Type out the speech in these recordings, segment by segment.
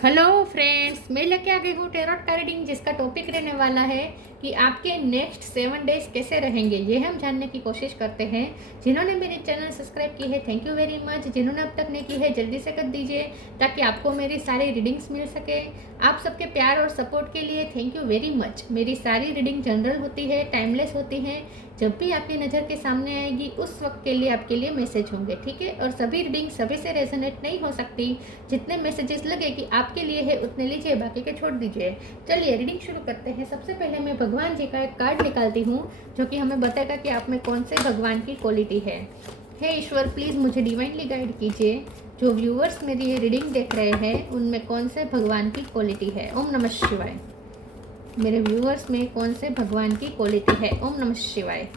Hello friends, मैं लेके आ गई हूँ टैरोट का रीडिंग, जिसका टॉपिक रहने वाला है कि आपके नेक्स्ट 7 डेज कैसे रहेंगे। ये हम जानने की कोशिश करते हैं। जिन्होंने मेरे चैनल सब्सक्राइब की है, थैंक यू वेरी मच। जिन्होंने अब तक नहीं की है, जल्दी से कर दीजिए ताकि आपको मेरी सारी रीडिंग्स मिल सके। आप सबके प्यार और सपोर्ट के लिए थैंक यू वेरी मच। मेरी सारी रीडिंग जनरल होती है, टाइमलेस होती है। जब भी आपकी नज़र के सामने आएगी उस वक्त के लिए आपके लिए मैसेज होंगे, ठीक है। और सभी रीडिंग सभी से रेजोनेट नहीं हो सकती। जितने मैसेजेस लगे कि आपके लिए है उतने लीजिए, बाकी के छोड़ दीजिए। चलिए रीडिंग शुरू करते हैं। सबसे पहले मैं भगवान जी का एक कार्ड निकालती हूँ जो कि हमें बताएगा कि आप में कौन से भगवान की क्वालिटी है। हे ईश्वर, प्लीज़ मुझे डिवाइनली गाइड कीजिए। जो व्यूअर्स मेरी ये रीडिंग देख रहे हैं उनमें कौन से भगवान की क्वालिटी है। ओम नमः शिवाय। मेरे व्यूअर्स में कौन से भगवान की क्वालिटी है। ओम नमः शिवाय।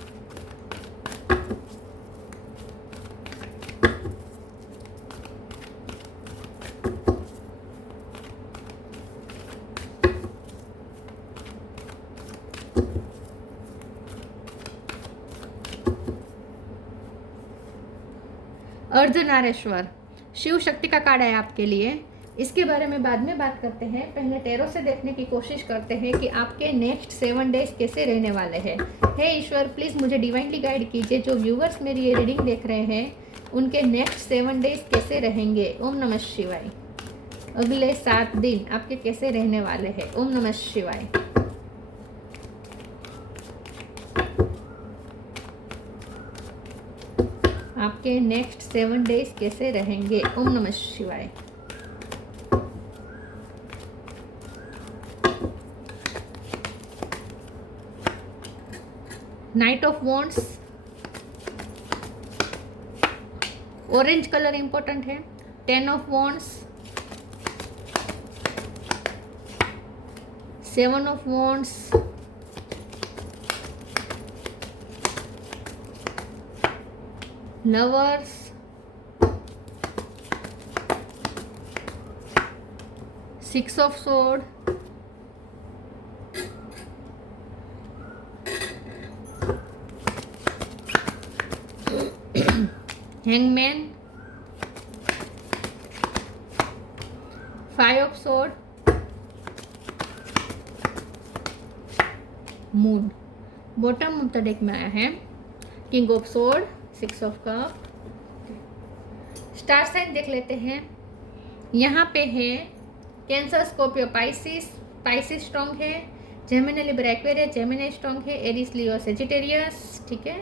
अर्धनारेश्वर शिव शक्ति का कार्ड है आपके लिए। इसके बारे में बाद में बात करते हैं। पहले टैरो से देखने की कोशिश करते हैं कि आपके नेक्स्ट 7 डेज कैसे रहने वाले हैं। हे ईश्वर, प्लीज़ मुझे डिवाइनली गाइड कीजिए। जो व्यूवर्स मेरी ये रीडिंग देख रहे हैं उनके नेक्स्ट 7 डेज कैसे रहेंगे। ओम नमः शिवाय। अगले 7 दिन आपके कैसे रहने वाले हैं। ओम नमः शिवाय। आपके नेक्स्ट 7 डेज कैसे रहेंगे। ओम नमः शिवाय। Knight of wands, orange colour important है। 10 of wands, 7 of wands, lovers, 6 of sword, hangman, 5 of sword, moon. Bottom of the deck में आया है king of sword, 6 of cup. Star sign देख लेते हैं। यहाँ पे है Cancer, Scorpio, Pisces. Pisces strong है। Gemini, Libra, Aquarius, Gemini strong है। एरिस, लियो, सेजिटेरियस, ठीक है।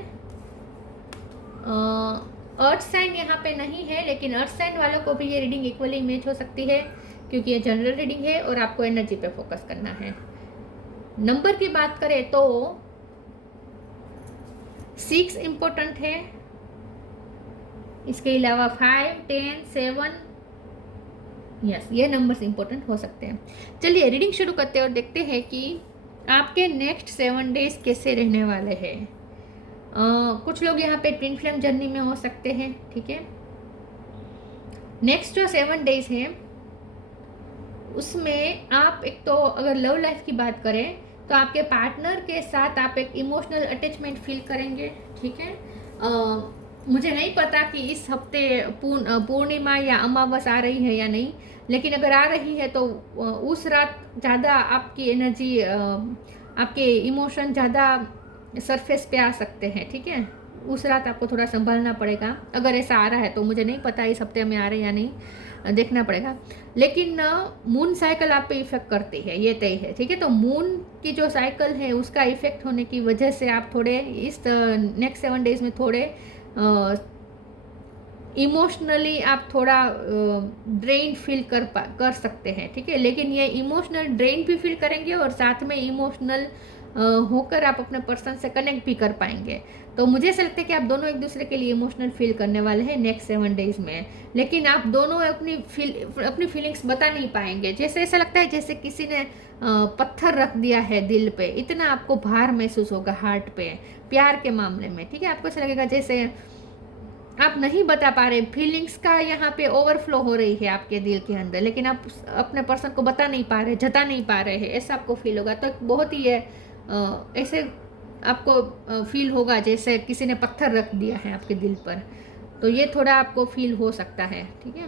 अर्थ साइन यहाँ पे नहीं है, लेकिन अर्थ साइन वालों को भी ये रीडिंग इक्वली मैच हो सकती है क्योंकि ये जनरल रीडिंग है और आपको एनर्जी पे फोकस करना है। नंबर की बात करें तो 6 इम्पोर्टेंट है। इसके अलावा 5, 10, 7, यस, ये नंबर्स इंपॉर्टेंट हो सकते हैं। चलिए रीडिंग शुरू करते हैं और देखते हैं कि आपके नेक्स्ट 7 डेज कैसे रहने वाले हैं। कुछ लोग यहाँ पे ट्विन फ्लेम जर्नी में हो सकते हैं, ठीक है। नेक्स्ट जो 7 डेज हैं उसमें आप एक तो अगर लव लाइफ की बात करें तो आपके पार्टनर के साथ आप एक इमोशनल अटैचमेंट फील करेंगे, ठीक है। मुझे नहीं पता कि इस हफ्ते पूर्णिमा या अमावस आ रही है या नहीं, लेकिन अगर आ रही है तो उस रात ज़्यादा आपकी एनर्जी, आपके इमोशन ज़्यादा सरफेस पे आ सकते हैं, ठीक है। उस रात आपको थोड़ा संभालना पड़ेगा। अगर ऐसा आ रहा है तो मुझे नहीं पता इस हफ्ते में आ रहे या नहीं, देखना पड़ेगा। लेकिन मून साइकिल आप पे इफेक्ट करती है, ये तय है, ठीक है। तो मून की जो साइकिल है उसका इफेक्ट होने की वजह से आप थोड़े इस नेक्स्ट 7 डेज में थोड़े इमोशनली आप थोड़ा ड्रेन फील कर सकते हैं, ठीक है। लेकिन ये इमोशनल ड्रेन भी फील करेंगे और साथ में इमोशनल होकर आप अपने पर्सन से कनेक्ट भी कर पाएंगे। तो मुझे ऐसा लगता है कि आप दोनों एक दूसरे के लिए इमोशनल फील करने वाले हैं नेक्स्ट 7 डेज में। लेकिन आप दोनों अपनी फीलिंग्स बता नहीं पाएंगे। जैसे ऐसा लगता है जैसे किसी ने पत्थर रख दिया है दिल पे, इतना आपको भार महसूस होगा हार्ट पे प्यार के मामले में, ठीक है। आपको ऐसा लगेगा जैसे आप नहीं बता पा रहे, फीलिंग्स का यहाँ पे ओवरफ्लो हो रही है आपके दिल के अंदर, लेकिन आप अपने पर्सन को बता नहीं पा रहे, जता नहीं पा रहे हैं, ऐसा आपको फील होगा। तो बहुत ही ऐसे आपको फील होगा जैसे किसी ने पत्थर रख दिया है आपके दिल पर। तो ये थोड़ा आपको फील हो सकता है, ठीक है।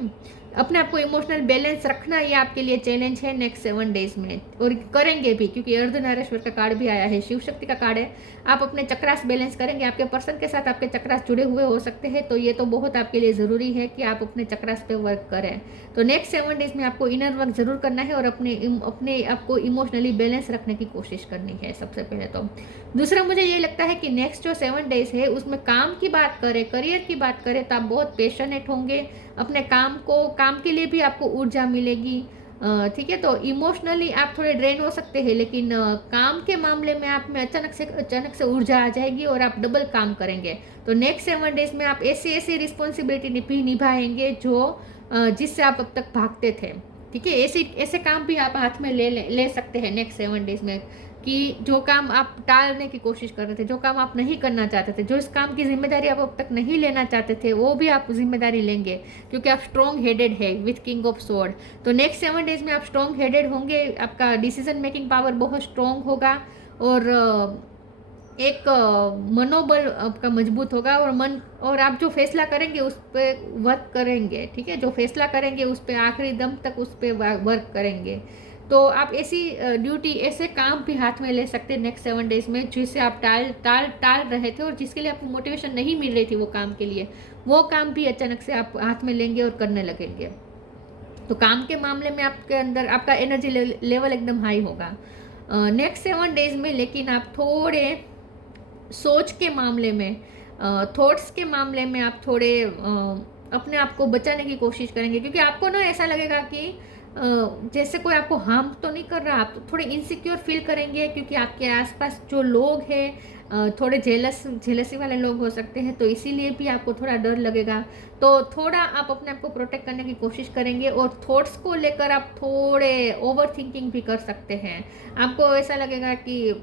अपने आप को इमोशनल बैलेंस रखना, ये आपके लिए चैलेंज है नेक्स्ट 7 डेज में, और करेंगे भी, क्योंकि अर्धनारीश्वर का कार्ड भी आया है, शिव शक्ति का कार्ड है। आप अपने चक्रास बैलेंस करेंगे, आपके पर्सन के साथ आपके चक्रास जुड़े हुए हो सकते हैं, तो ये तो बहुत आपके लिए ज़रूरी है कि आप अपने चक्रास पे वर्क करें। तो नेक्स्ट 7 डेज में आपको इनर वर्क ज़रूर करना है और अपने आपको इमोशनली बैलेंस रखने की कोशिश करनी है सबसे पहले तो। दूसरा मुझे ये लगता है कि नेक्स्ट जो 7 डेज है उसमें काम की बात करें, करियर की बात करें, तो आप बहुत पैशनेट होंगे अपने काम के लिए भी आपको ऊर्जा मिलेगी। ठीक है, तो इमोशनली आप थोड़े ड्रेन हो सकते हैं, लेकिन काम के मामले में आप में अचानक से ऊर्जा आ जाएगी और आप डबल काम करेंगे। तो नेक्स्ट 7 डेज में आप ऐसी रिस्पॉन्सिबिलिटी भी निभाएंगे जो जिससे आप अब तक भागते थे। ठीक है, ऐसे काम भी आप हाथ में ले सकते हैं नेक्स्ट 7 डेज में, कि जो काम आप टालने की कोशिश कर रहे थे, जो काम आप नहीं करना चाहते थे, जो इस काम की जिम्मेदारी आप अब तक नहीं लेना चाहते थे, वो भी आप जिम्मेदारी लेंगे, क्योंकि आप स्ट्रॉन्ग हेडेड है विथ किंग ऑफ स्वॉर्ड। तो नेक्स्ट 7 डेज में आप स्ट्रॉन्ग हेडेड होंगे, आपका डिसीजन मेकिंग पावर बहुत स्ट्रॉन्ग होगा, और एक मनोबल आपका मजबूत होगा, और आप जो फैसला करेंगे उस पर वर्क करेंगे। ठीक है, जो फैसला करेंगे उस पर आखिरी दम तक उस पर वर्क करेंगे। तो आप ऐसी ड्यूटी, ऐसे काम भी हाथ में ले सकते हैं नेक्स्ट 7 डेज में, जिसे आप टाल रहे थे और जिसके लिए आपको मोटिवेशन नहीं मिल रही थी वो काम के लिए, वो काम भी अचानक से आप हाथ में लेंगे और करने लगेंगे। तो काम के मामले में आपके अंदर आपका एनर्जी लेवल एकदम हाई होगा नेक्स्ट 7 डेज में। लेकिन आप थोड़े सोच के मामले में, थॉट्स के मामले में आप थोड़े अपने आप को बचाने की कोशिश करेंगे, क्योंकि आपको ना ऐसा लगेगा कि जैसे कोई आपको हार्म तो नहीं कर रहा, आप थोड़े इनसिक्योर फील करेंगे, क्योंकि आपके आसपास जो लोग हैं थोड़े जेलसी वाले लोग हो सकते हैं, तो इसीलिए भी आपको थोड़ा डर लगेगा। तो थोड़ा आप अपने आप को प्रोटेक्ट करने की कोशिश करेंगे, और थॉट्स को लेकर आप थोड़े ओवर थिंकिंग भी कर सकते हैं। आपको ऐसा लगेगा कि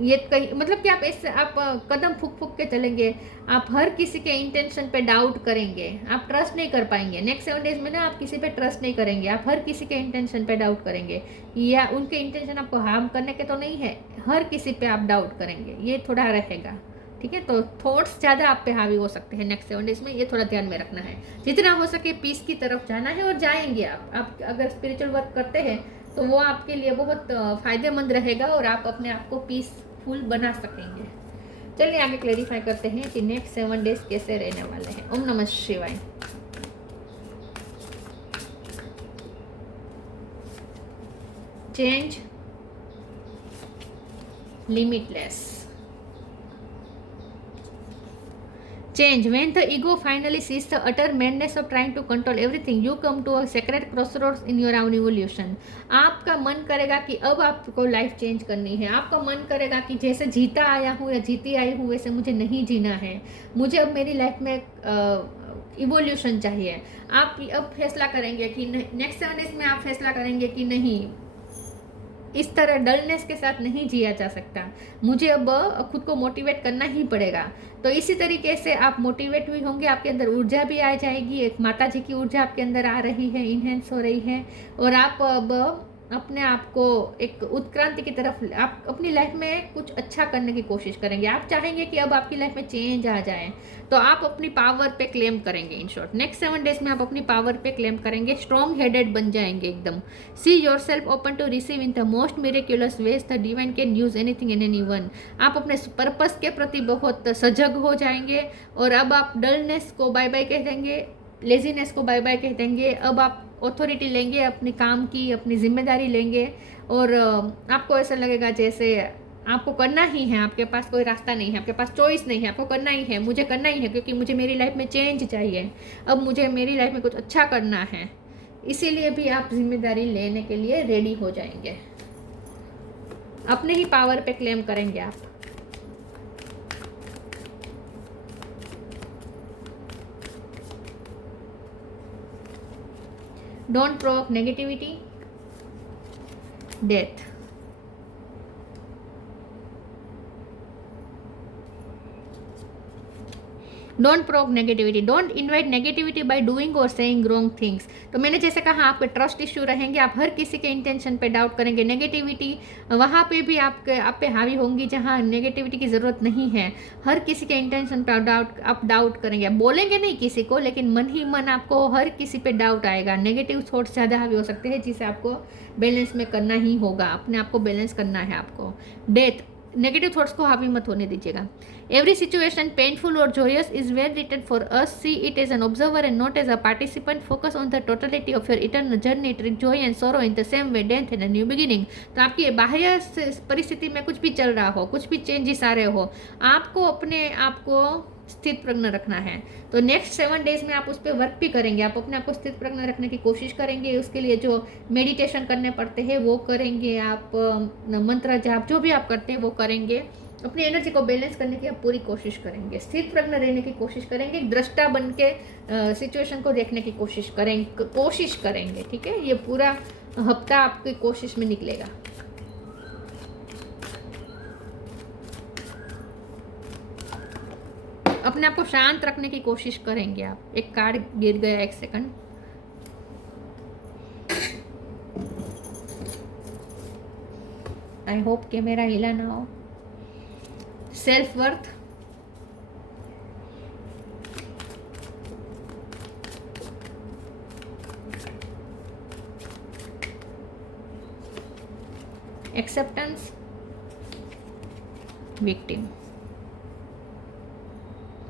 ये कहीं, मतलब कि आप कदम फूक के चलेंगे, आप हर किसी के इंटेंशन पे डाउट करेंगे, आप ट्रस्ट नहीं कर पाएंगे नेक्स्ट 7 डेज में ना, आप किसी पे ट्रस्ट नहीं करेंगे, आप हर किसी के इंटेंशन पे डाउट करेंगे, या उनके इंटेंशन आपको हार्म करने के तो नहीं है, हर किसी पे आप डाउट करेंगे, ये थोड़ा रहेगा। ठीक है, तो थॉट्स ज़्यादा आप पे हावी हो सकते हैं नेक्स्ट 7 डेज में, ये थोड़ा ध्यान में रखना है। जितना हो सके पीस की तरफ जाना है, और जाएंगे आप अगर स्पिरिचुअल वर्क करते हैं तो वो आपके लिए बहुत फ़ायदेमंद रहेगा, और आप अपने आप को पीसफुल बना सकेंगे। चलिए आगे क्लेरिफाई करते हैं कि नेक्स्ट 7 डेज कैसे रहने वाले हैं। ओम नमः शिवाय। Change, limitless. Change. When the ego finally sees the utter madness of trying to control everything, you come to a sacred crossroads in your own evolution. आपका मन करेगा कि अब आपको लाइफ चेंज करनी है, आपका मन करेगा कि जैसे जीता आया हूँ या जीती आई हूँ वैसे मुझे नहीं जीना है, मुझे अब मेरी लाइफ में इवोल्यूशन चाहिए। आप अब फैसला करेंगे कि नेक्स्ट 7 डेज में आप फैसला करेंगे कि नहीं, इस तरह डलनेस के साथ नहीं जिया जा सकता, मुझे अब खुद को मोटिवेट करना ही पड़ेगा। तो इसी तरीके से आप मोटिवेट भी होंगे, आपके अंदर ऊर्जा भी आ जाएगी, एक माता जी की ऊर्जा आपके अंदर आ रही है, इनहेंस हो रही है, और आप अब अपने आप को एक उत्क्रांति की तरफ, आप अपनी लाइफ में कुछ अच्छा करने की कोशिश करेंगे। आप चाहेंगे कि अब आपकी लाइफ में चेंज आ जाए, तो आप अपनी पावर पे क्लेम करेंगे। इन शॉर्ट नेक्स्ट 7 डेज में आप अपनी पावर पे क्लेम करेंगे, स्ट्रॉन्ग हेडेड बन जाएंगे एकदम। See yourself open to receive in the most miraculous ways the divine can use anything and anyone. आप अपने पर्पस के प्रति बहुत सजग हो जाएंगे, और अब आप डलनेस को बाय बाय कह देंगे, लेजीनेस को बाय बाय कह देंगे। अब आप अथॉरिटी लेंगे, अपने काम की अपनी जिम्मेदारी लेंगे, और आपको ऐसा लगेगा जैसे आपको करना ही है, आपके पास कोई रास्ता नहीं है, आपके पास चॉइस नहीं है, आपको करना ही है, मुझे करना ही है, क्योंकि मुझे मेरी लाइफ में चेंज चाहिए, अब मुझे मेरी लाइफ में कुछ अच्छा करना है। इसीलिए भी आप जिम्मेदारी लेने के लिए रेडी हो जाएंगे, अपने ही पावर पे क्लेम करेंगे आप। Don't provoke negativity, death. Don't proc negativity, don't invite negativity by doing और सेइंग रॉन्ग थिंग्स। तो मैंने जैसे कहा आपके ट्रस्ट इश्यू रहेंगे, आप हर किसी के इंटेंशन पे डाउट करेंगे, नेगेटिविटी वहाँ पे भी आप पे हावी होंगी जहाँ नेगेटिविटी की ज़रूरत नहीं है। हर किसी के इंटेंशन पे आप डाउट करेंगे, आप बोलेंगे नहीं किसी को, लेकिन मन ही मन आपको हर किसी पे डाउट आएगा। नेगेटिव थॉट्स ज़्यादा हावी हो सकते हैं, जिसे आपको बैलेंस में करना ही होगा, अपने आप को बैलेंस करना है आपको। डेथ, नेगेटिव थॉट्स को हावी मत होने दीजिएगा। एवरी सिचुएशन पेनफुल और joyous is well written for us, see it as an observer and not as a participant, focus on the totality of your eternal journey, treat joy and sorrow in the same way, death and a new beginning. तो आपकी बाह्य परिस्थिति में कुछ भी चल रहा हो, कुछ भी चेंजेस आ रहे हो, आपको अपने आप को स्थित प्रज्ञ रखना है। तो नेक्स्ट 7 डेज में आप उस पर वर्क भी करेंगे, आप अपने आप को स्थित प्रज्ञ रखने की कोशिश करेंगे। उसके लिए जो मेडिटेशन करने पड़ते हैं वो करेंगे, आप मंत्र जाप जो भी आप करते हैं वो करेंगे। अपनी एनर्जी को बैलेंस करने की आप पूरी कोशिश करेंगे, स्थित प्रज्ञ रहने की कोशिश करेंगे, दृष्टा बन के सिचुएशन को देखने की कोशिश करेंगे। ठीक है, ये पूरा हफ्ता आपकी कोशिश में निकलेगा। अपने आप को शांत रखने की कोशिश करेंगे आप। एक कार्ड गिर गया, 1 सेकंड। आई होप कि मेरा हिला ना हो। Self worth, acceptance, victim,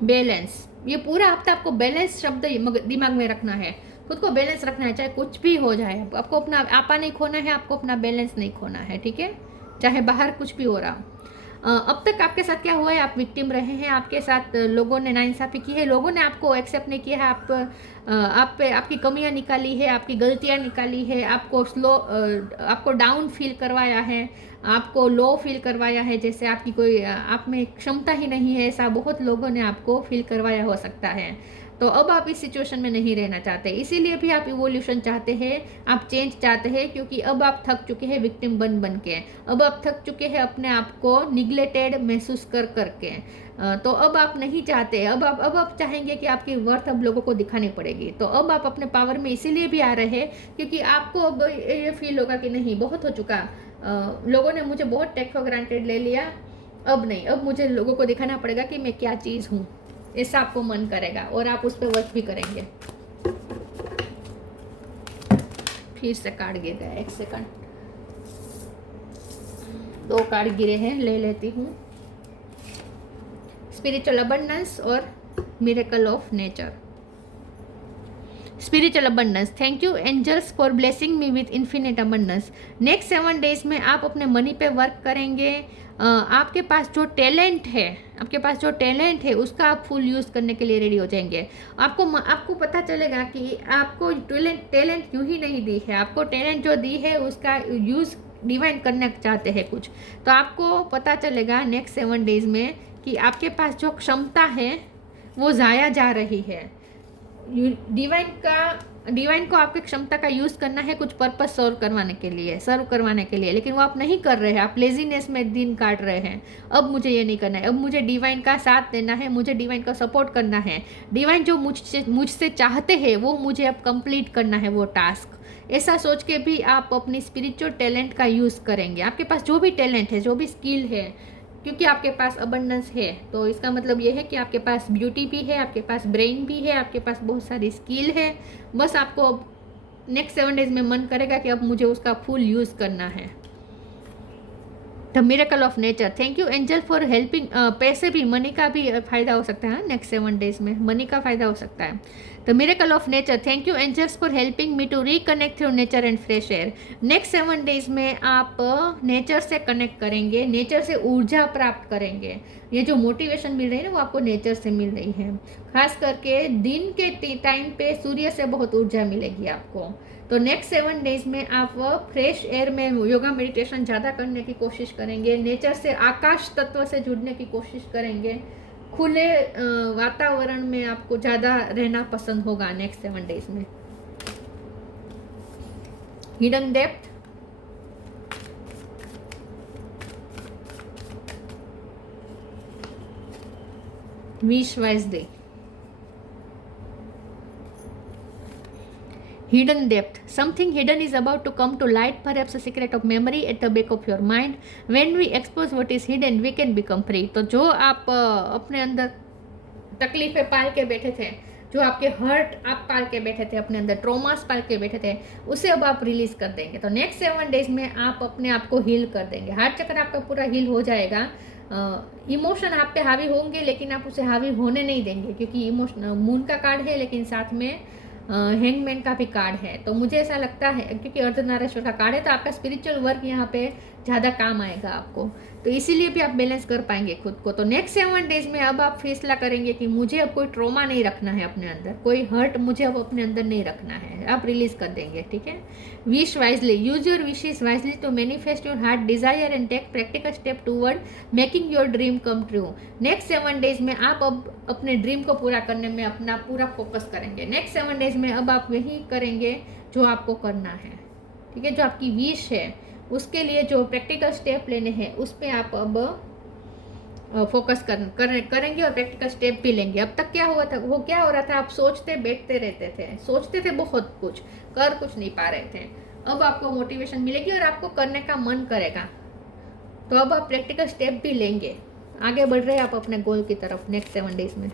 balance. ये पूरा हफ्ता आपको बैलेंस शब्द दिमाग में रखना है, खुद को बैलेंस रखना है, चाहे कुछ भी हो जाए। आपको अपना आपा नहीं खोना है, आपको अपना बैलेंस नहीं खोना है। ठीक है, चाहे बाहर कुछ भी हो रहा। अब तक आपके साथ क्या हुआ है, आप विक्टिम रहे हैं, आपके साथ लोगों ने नाइंसाफ़ी की है, लोगों ने आपको एक्सेप्ट नहीं किया है, आप पे आपकी कमियां निकाली है, आपकी गलतियां निकाली है, आपको डाउन फील करवाया है, आपको लो फील करवाया है, जैसे आपकी कोई आप में क्षमता ही नहीं है, ऐसा बहुत लोगों ने आपको फील करवाया हो सकता है। तो अब आप इस सिचुएशन में नहीं रहना चाहते, इसीलिए भी आप इवोल्यूशन चाहते हैं, आप चेंज चाहते हैं, क्योंकि अब आप थक चुके हैं विक्टिम बन के। अब आप थक चुके हैं अपने आप को निगलेक्टेड महसूस करके। तो अब आप नहीं चाहते, अब आप चाहेंगे कि आपकी वर्थ अब लोगों को दिखानी पड़ेगी। तो अब आप अपने पावर में इसीलिए भी आ रहे हैं क्योंकि आपको अब ये फील होगा कि नहीं, बहुत हो चुका, लोगों ने मुझे बहुत टेक फॉर ग्रांटेड ले लिया, अब नहीं, अब मुझे लोगों को दिखाना पड़ेगा कि मैं क्या चीज़ हूँ। ऐसा आपको मन करेगा और आप उस पर वर्क भी करेंगे। फिर से कार्ड गिर गया, 1 सेकंड। 2 कार्ड गिरे हैं, ले लेती हूँ। स्पिरिचुअल अबंडेंस और miracle of nature. Spiritual abundance, thank you angels for blessing me with infinite abundance. Next 7 days में आप अपने मनी पे वर्क करेंगे। आपके पास जो टैलेंट है उसका आप फुल यूज़ करने के लिए रेडी हो जाएंगे। आपको पता चलेगा कि आपको टैलेंट यूँ ही नहीं दी है, आपको टैलेंट जो दी है उसका यूज़ डिवाइन करना चाहते हैं कुछ। तो आपको पता चलेगा नेक्स्ट 7 डेज में कि आपके पास जो क्षमता है वो ज़ाया जा रही है। डिवाइन को आपकी क्षमता का यूज़ करना है कुछ पर्पस सर्व करवाने के लिए, लेकिन वो आप नहीं कर रहे हैं, आप लेजीनेस में दिन काट रहे हैं। अब मुझे ये नहीं करना है, अब मुझे डिवाइन का साथ देना है, मुझे डिवाइन का सपोर्ट करना है, डिवाइन जो मुझसे चाहते हैं वो मुझे अब कंप्लीट करना है वो टास्क। ऐसा सोच के भी आप अपनी स्पिरिचुअल टैलेंट का यूज़ करेंगे। आपके पास जो भी टैलेंट है, जो भी स्किल है, क्योंकि आपके पास अबंडेंस है, तो इसका मतलब ये है कि आपके पास ब्यूटी भी है, आपके पास ब्रेन भी है, आपके पास बहुत सारी स्किल है। बस आपको अब नेक्स्ट 7 डेज में मन करेगा कि अब मुझे उसका फुल यूज़ करना है। The miracle of nature, thank you angel for helping. पैसे भी, मनी का भी फ़ायदा हो सकता है नेक्स्ट 7 डेज में, मनी का फ़ायदा हो सकता है। The miracle of nature, thank you angels for helping me to reconnect through nature and fresh air. Next 7 days में आप नेचर से कनेक्ट करेंगे, नेचर से ऊर्जा प्राप्त करेंगे। ये जो मोटिवेशन मिल रही है ना वो आपको नेचर से मिल रही है। खास करके दिन के टाइम पे सूर्य से बहुत ऊर्जा मिलेगी आपको। तो नेक्स्ट 7 डेज में आप फ्रेश एयर में योगा मेडिटेशन ज़्यादा करने की कोशिश करेंगे, नेचर से, आकाश तत्व से जुड़ने की कोशिश करेंगे, खुले वातावरण में आपको ज़्यादा रहना पसंद होगा नेक्स्ट 7 डेज में। Hidden depth, wish wisely, hidden depth. Something hidden is about to come to light, perhaps a secret of memory at the back of your mind. When we expose what is hidden, we can become free. तो जो आप अपने अंदर तकलीफें पाल के बैठे थे, जो आपके हर्ट आप पाल के बैठे थे, अपने अंदर ट्रॉमास पाल के बैठे थे, उसे अब आप रिलीज कर देंगे। तो नेक्स्ट 7 डेज में आप अपने आप को हील कर देंगे। हार्ट चक्र आपका पूरा हील हो जाएगा। इमोशन आप पे हावी होंगे, लेकिन आप उसे हावी होने नहीं देंगे, क्योंकि इमोशन मून का कार्ड है, लेकिन साथ में हैंगमैन का भी कार्ड है। तो मुझे ऐसा लगता है, क्योंकि अर्धनारेश्वर का कार्ड है, तो आपका स्पिरिचुअल वर्क यहाँ पे ज़्यादा काम आएगा आपको, तो इसीलिए भी आप बैलेंस कर पाएंगे खुद को। तो नेक्स्ट 7 डेज में अब आप फैसला करेंगे कि मुझे अब कोई ट्रॉमा नहीं रखना है अपने अंदर, कोई हर्ट मुझे अब अपने अंदर नहीं रखना है, आप रिलीज कर देंगे। ठीक है। Wish wisely, use your wishes wisely to manifest your heart desire and take practical step toward making your dream come true. Next 7 days में आप अब अपने ड्रीम को पूरा करने में अपना पूरा फोकस करेंगे। नेक्स्ट 7 डेज में अब आप वही करेंगे जो आपको करना है। ठीक है। जो आपकी विश है उसके लिए जो प्रैक्टिकल स्टेप लेने हैं उस पर आप अब फोकस करेंगे और प्रैक्टिकल स्टेप भी लेंगे। अब तक क्या हुआ था, वो क्या हो रहा था, आप सोचते बैठते रहते थे, सोचते थे बहुत कुछ, कर कुछ नहीं पा रहे थे। अब आपको मोटिवेशन मिलेगी और आपको करने का मन करेगा, तो अब आप प्रैक्टिकल स्टेप भी लेंगे, आगे बढ़ रहे हैं आप अपने गोल की तरफ नेक्स्ट 7 डेज में।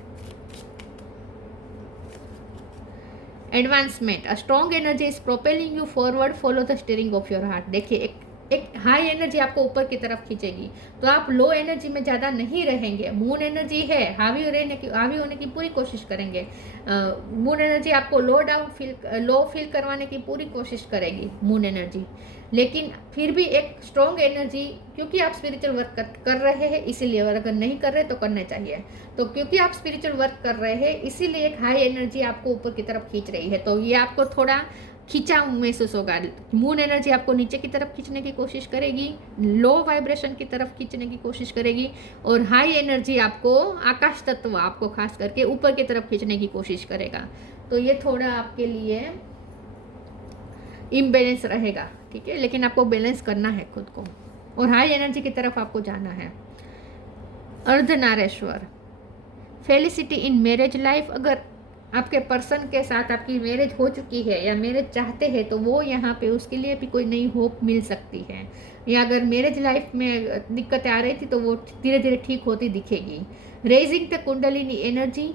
Advancement, a strong energy is propelling you forward, follow the steering of your heart. देखिए एक हाई एनर्जी आपको ऊपर की तरफ खींचेगी, तो आप लो एनर्जी में ज़्यादा नहीं रहेंगे। मून एनर्जी है, हावी होने की पूरी कोशिश करेंगे। मून एनर्जी आपको लो फील करवाने की पूरी कोशिश करेगी मून एनर्जी, लेकिन फिर भी एक स्ट्रॉन्ग एनर्जी, क्योंकि आप स्पिरिचुअल वर्क कर रहे हैं इसीलिए, और अगर नहीं कर रहे तो करना चाहिए। तो क्योंकि आप स्पिरिचुअल वर्क कर रहे हैं इसीलिए एक हाई एनर्जी आपको ऊपर की तरफ खींच रही है, तो ये आपको थोड़ा खींचा महसूस होगा। मून एनर्जी आपको नीचे की तरफ खींचने की कोशिश करेगी, लो वाइब्रेशन की तरफ खींचने की कोशिश करेगी, और हाई एनर्जी आपको आकाश तत्व आपको खास करके ऊपर की तरफ खींचने की कोशिश करेगा। तो ये थोड़ा आपके लिए इम्बैलेंस रहेगा। ठीक है। लेकिन आपको बैलेंस करना है खुद को, और हाई एनर्जी की तरफ आपको जाना है। Ardhanarishvara, felicity in marriage life, अगर आपके पर्सन के साथ आपकी मैरिज हो चुकी है या मैरिज चाहते हैं तो वो यहाँ पे उसके लिए भी कोई नई होप मिल सकती है, या अगर मैरिज लाइफ में दिक्कतें आ रही थी तो वो धीरे धीरे ठीक होती दिखेगी। रेजिंग द कुंडलिनी एनर्जी,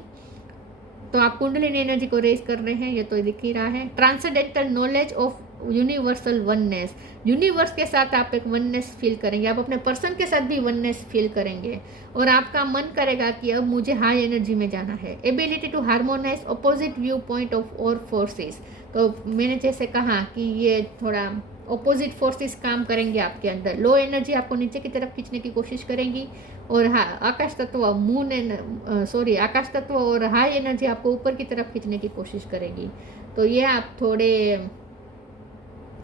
तो आप कुंडलिनी एनर्जी को रेज कर रहे हैं, ये तो दिख ही रहा है। Transcendental knowledge of universal oneness, universe के साथ आप एक वननेस फील करेंगे, आप अपने पर्सन के साथ भी वननेस फील करेंगे, और आपका मन करेगा कि अब मुझे हाई एनर्जी में जाना है। Ability to harmonize opposite view point of और फोर्सेस, तो मैंने जैसे कहा कि ये थोड़ा अपोजिट फोर्सेस काम करेंगे आपके अंदर। लो एनर्जी आपको नीचे की तरफ खींचने की कोशिश करेंगी, और आकाश तत्व आकाश तत्व और हाई एनर्जी आपको ऊपर की तरफ खींचने की कोशिश करेगी। तो ये आप थोड़े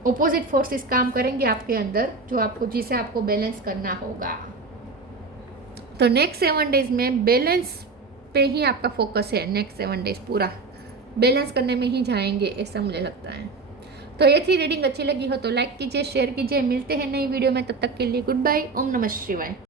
ऑपोजिट फोर्सेस काम करेंगे आपके अंदर, जिसे आपको बैलेंस करना होगा। तो नेक्स्ट 7 डेज में बैलेंस पे ही आपका फोकस है। नेक्स्ट 7 डेज पूरा बैलेंस करने में ही जाएंगे, ऐसा मुझे लगता है। तो ये थी रीडिंग, अच्छी लगी हो तो लाइक कीजिए, शेयर कीजिए। मिलते हैं नई वीडियो में, तब तक के लिए गुड बाय। ओम नमः शिवाय।